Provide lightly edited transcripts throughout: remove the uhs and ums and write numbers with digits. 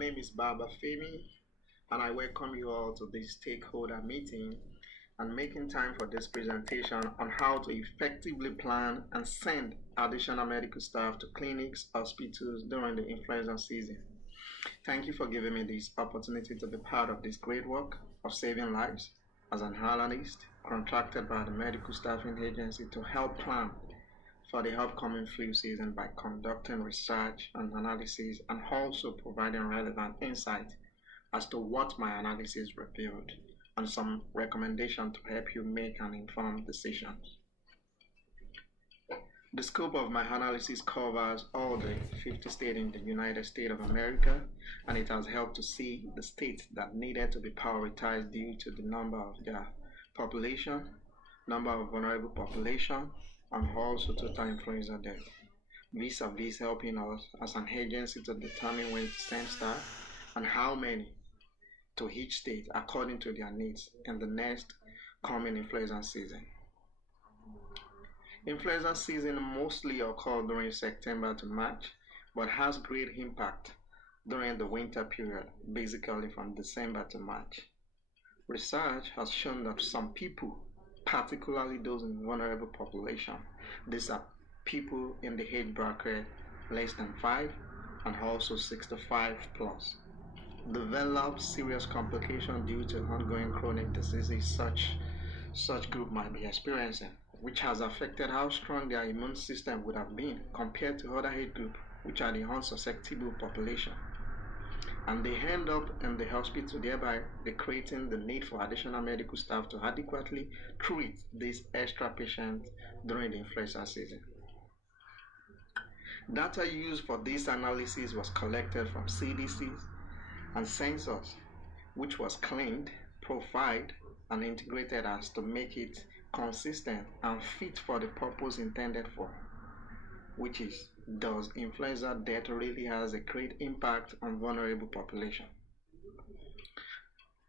name is Baba Femi, and I welcome you all to this stakeholder meeting and making time for this presentation on how to effectively plan and send additional medical staff to clinics, hospitals during the influenza season. Thank you for giving me this opportunity to be part of this great work of saving lives as an analyst contracted by the Medical Staffing Agency to help plan for the upcoming flu season by conducting research and analysis and also providing relevant insight as to what my analysis revealed and some recommendation to help you make an informed decision. The scope of my analysis covers all the 50 states in the United States of America, and it has helped to see the states that needed to be prioritized due to the number of their population, number of vulnerable population, and also total influenza death. Vis-a-vis helping us as an agency to determine when to send staff and how many to each state according to their needs in the next coming influenza season. Influenza season mostly occurs during September to March, but has great impact during the winter period, basically from December to March. Research has shown that some people, particularly those in vulnerable population, these are people in the age bracket less than 5 and also 65 plus, develop serious complications due to ongoing chronic diseases such group might be experiencing, which has affected how strong their immune system would have been compared to other age groups, which are the unsusceptible population. And they end up in the hospital, thereby creating the need for additional medical staff to adequately treat these extra patients during the influenza season. Data used for this analysis was collected from CDCs and census, which was cleaned, profiled, and integrated as to make it consistent and fit for the purpose intended for, which is, does influenza death really has a great impact on vulnerable population?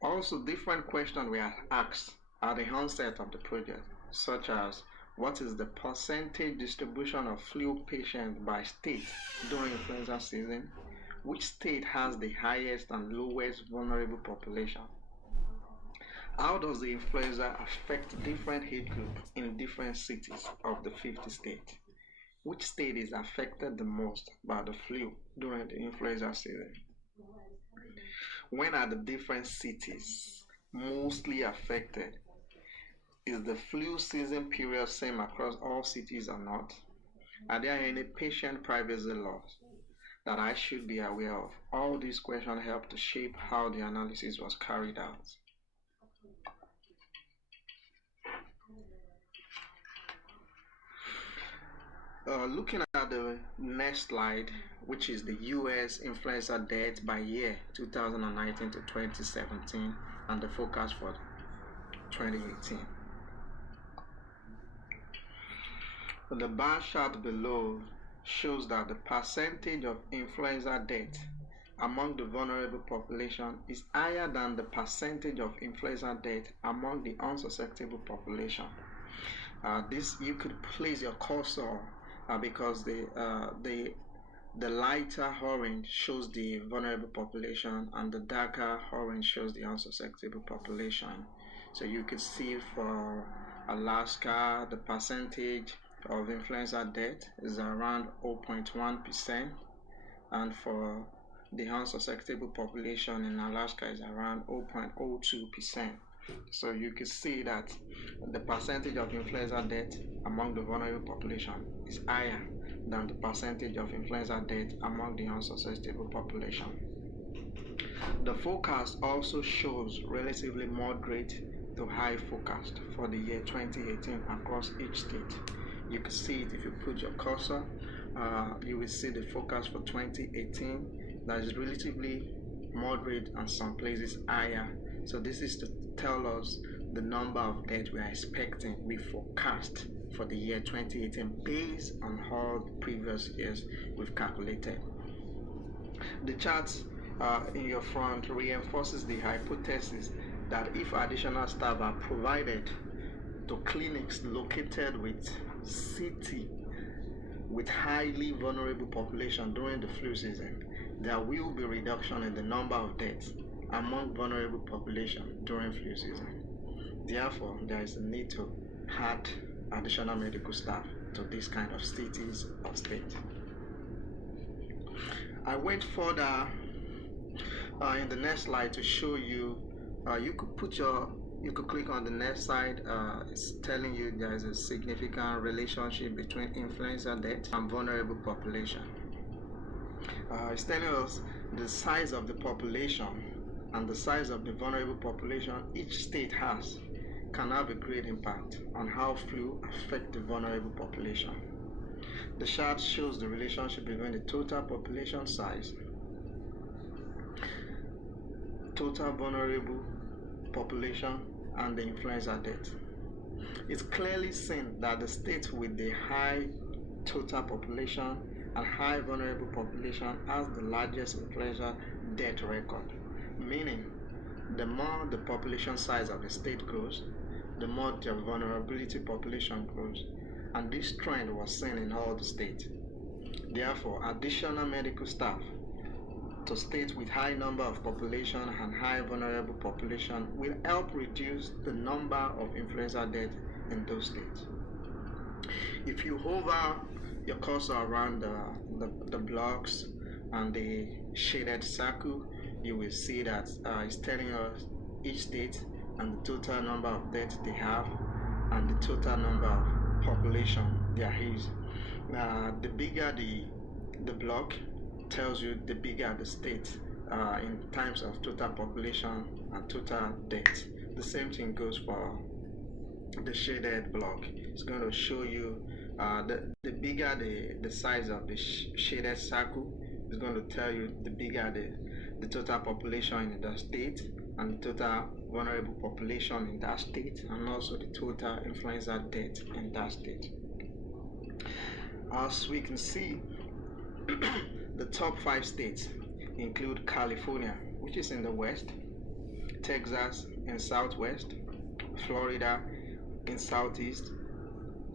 Also, different questions were asked at the onset of the project, such as what is the percentage distribution of flu patients by state during influenza season? Which state has the highest and lowest vulnerable population? How does the influenza affect different age groups in different cities of the 50 states? Which state is affected the most by the flu during the influenza season? When are the different cities mostly affected? Is the flu season period same across all cities or not? Are there any patient privacy laws that I should be aware of? All these questions help to shape how the analysis was carried out. Looking at the next slide, which is the U.S. influenza death by year 2019 to 2017 and the forecast for 2018. The bar chart below shows that the percentage of influenza death among the vulnerable population is higher than the percentage of influenza death among the unsusceptible population. This you could place your cursor because the lighter orange shows the vulnerable population and the darker orange shows the unsusceptible population. So you could see for Alaska, the percentage of influenza death is around 0.1%, and for the unsusceptible population in Alaska is around 0.02%. So you can see that the percentage of influenza death among the vulnerable population is higher than the percentage of influenza death among the unsusceptible population. The forecast also shows relatively moderate to high forecast for the year 2018 across each state. You can see it if you put your cursor. You will see the forecast for 2018 that is relatively moderate and some places higher. So this is to tell us the number of deaths we are expecting, we forecast for the year 2018 based on all the previous years we've calculated. The charts in your front reinforces the hypothesis that if additional staff are provided to clinics located with city with highly vulnerable population during the flu season, there will be reduction in the number of deaths among vulnerable population during flu season. Therefore, there is a need to add additional medical staff to this kind of cities or states. I went further in the next slide to show you. You could click on the next side. It's telling you there is a significant relationship between influenza death and vulnerable population. It's telling us the size of the population and the size of the vulnerable population each state has can have a great impact on how flu affects the vulnerable population. The chart shows the relationship between the total population size, total vulnerable population, and the influenza death. It's clearly seen that the states with the high total population and high vulnerable population has the largest influenza death record, meaning the more the population size of the state grows, the more their vulnerability population grows, and this trend was seen in all the states. Therefore, additional medical staff to states with high number of population and high vulnerable population will help reduce the number of influenza deaths in those states. If you hover your cursor around the blocks and the shaded circle, you will see that it's telling us each state and the total number of deaths they have and the total number of population there is. The bigger the block tells you, the bigger the state in terms of total population and total death. The same thing goes for the shaded block. It's going to show you the bigger the size of the shaded circle is going to tell you the bigger the total population in the state and the total vulnerable population in that state, and also the total influenza death in that state. As we can see, the top 5 states include California, which is in the west, Texas in southwest, Florida in southeast,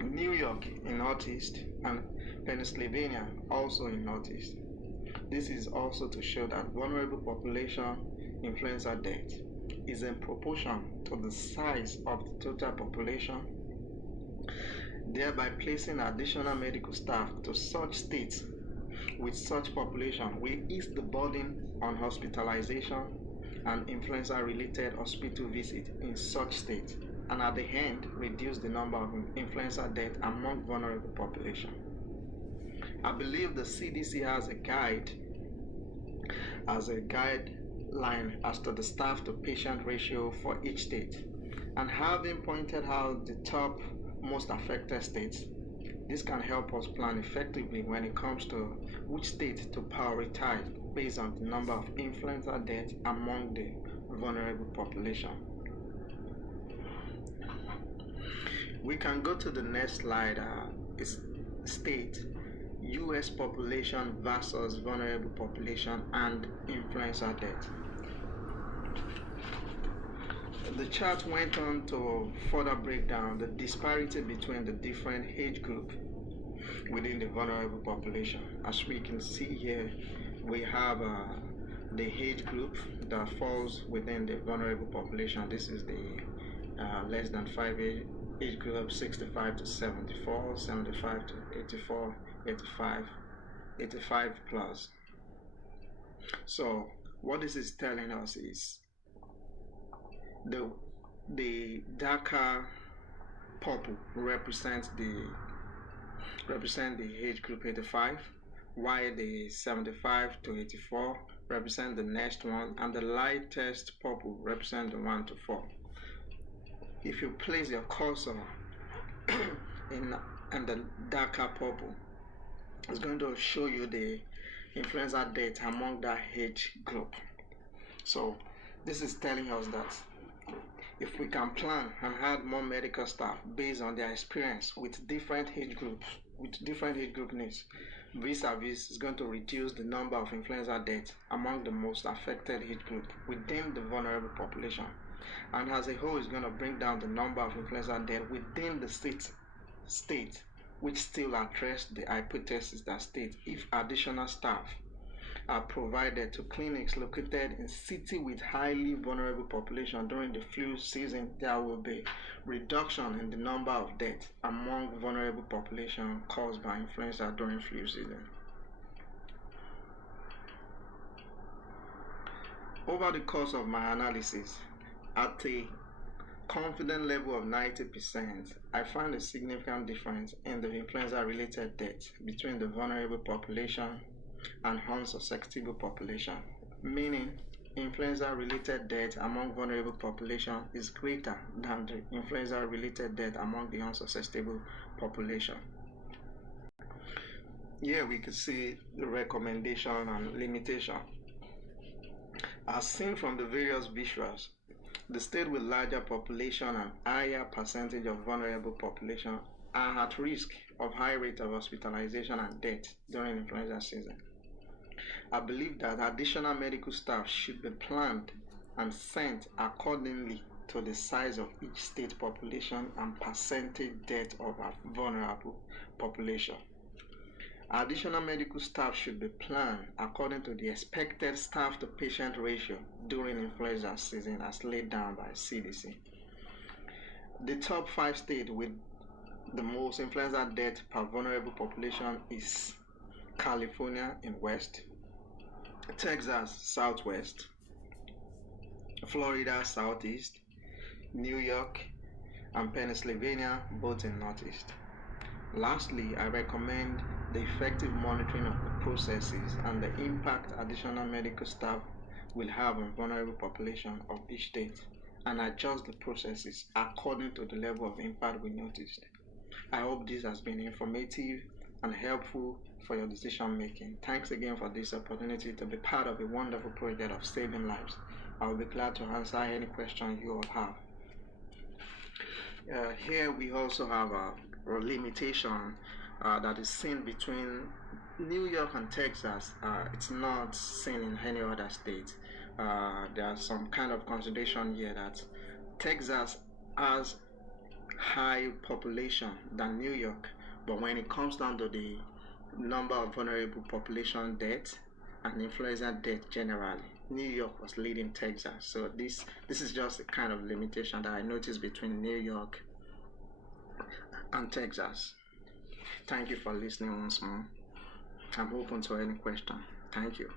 New York in northeast, and Pennsylvania also in northeast. This is also to show that vulnerable population influenza death is in proportion to the size of the total population, thereby placing additional medical staff to such states with such population will ease the burden on hospitalization and influenza-related hospital visits in such states, and at the end reduce the number of influenza deaths among vulnerable population. I believe the CDC has a guideline as to the staff to patient ratio for each state, and having pointed out the top most affected states, this can help us plan effectively when it comes to which state to prioritize based on the number of influenza deaths among the vulnerable population. We can go to the next slide. It's state, US population versus vulnerable population and influenza death. The chart went on to further break down the disparity between the different age groups within the vulnerable population. As we can see here, we have the age group that falls within the vulnerable population. This is the less than 5 age group, 65 to 74, 75 to 84, 85 plus. So what this is telling us is the darker purple represents the age group 85, while the 75 to 84 represent the next one, and the lightest purple represent the 1 to 4. If you place your cursor in the darker purple, it's going to show you the influenza death among that age group. So this is telling us that if we can plan and add more medical staff based on their experience with different age groups, with different age group needs, vis-a-vis is going to reduce the number of influenza deaths among the most affected age group within the vulnerable population, and as a whole is going to bring down the number of influenza deaths within the state which still address the hypothesis that states if additional staff are provided to clinics located in cities with highly vulnerable population during the flu season, there will be reduction in the number of deaths among vulnerable population caused by influenza during flu season. Over the course of my analysis, at a confident level of 90%, I found a significant difference in the influenza-related deaths between the vulnerable population and unsusceptible population, meaning influenza-related death among vulnerable population is greater than the influenza-related death among the unsusceptible population. Here we can see the recommendation and limitation. As seen from the various visuals, the state with larger population and higher percentage of vulnerable population are at risk of high rate of hospitalization and death during influenza season. I believe that additional medical staff should be planned and sent accordingly to the size of each state population and percentage death of a vulnerable population. Additional medical staff should be planned according to the expected staff to patient ratio during influenza season as laid down by CDC. The top 5 states with the most influenza death per vulnerable population is California in west, Texas southwest, Florida southeast, New York and Pennsylvania both in northeast. Lastly, I recommend the effective monitoring of the processes and the impact additional medical staff will have on vulnerable population of each state and adjust the processes according to the level of impact we noticed. I hope this has been informative and helpful for your decision making. Thanks again for this opportunity to be part of a wonderful project of saving lives. I will be glad to answer any question you all have. Here we also have a limitation that is seen between New York and Texas. It's not seen in any other state. There's some kind of consideration here that Texas has high population than New York, but when it comes down to the number of vulnerable population deaths and influenza death generally, New York was leading Texas. So this is just a kind of limitation that I noticed between New York and Texas. Thank you for listening once more. I'm open to any question. Thank you.